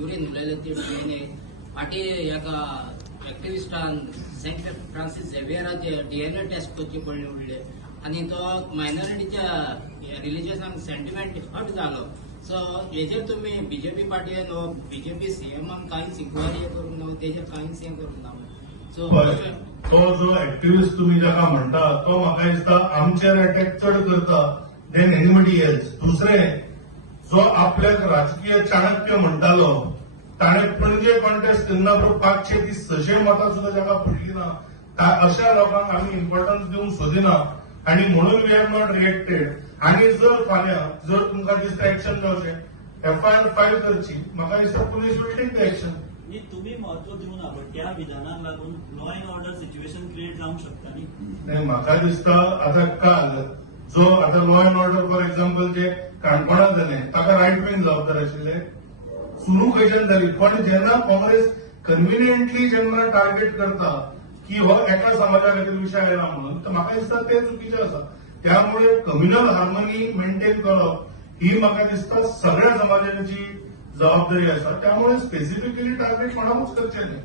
दुरीन उलयले ती डीएनए फाटी एका एक्टिविस्टान सेंट फ्रांसिस झेवियराचे डीएनए टेस्ट करचे पडले उरले आणि तो मायनॉरिटीच्या रिलिजियसांक सेंटिमेंट हट जालो. सो हेजेर तुम्ही बीजेपी पार्टी न्हू बीजेपी सीएमान कांयच इन्क्वायरी करूंक ना तेजेर कांयच हें करूंक ना. सो तो जो एक्टिव्हिस्ट तुम्ही जाका म्हणटा तो म्हाका दिसता आमचेर अटॅक चड करता देन एनीबडी एल्स. दुसरे जो आपल्याक राजकीय चाणक्य म्हणटालो ताणे पणजे कॉन्टेस्ट तेन्ना 536 मतां सुद्धा जाका पडली ना. अशा लोकांक आमी इम्पॉर्टन्स दिवंक सोदिना आणि म्हणून वी हॅव नॉट रिएक्टेड. आणि जर फाल्यां जर तुमकां दिसता एक्शन जावचें एफआयआर फायल करची म्हाका दिसता police will take the action. तुम्ही महत्व दिवं ना पण त्या विधानाक लागून law and order situation create जावंक शकता न्ही. नाही म्हाका दिसता आता काल जो आता law and order for example जे काणकोणात जाले ताका रायट विंग जबाबदार आशिल्ले सुरू खंयच्यान जाली. पण जेन्ना काँग्रेस कन्व्हिनियंटली जेन्ना टार्गेट करता की हो एका समाजा खातीर विशय आयला म्हणून तर म्हाका दिसता ते चुकीचें आसा. त्यामुळे कम्युनल हार्मनी मेंटेन करप ही म्हाका दिसता सगळ्या समाजाची जबाबदारी आसा. त्यामुळे स्पेसिफिकली टार्गेट कोणाकूच करचें न्ही.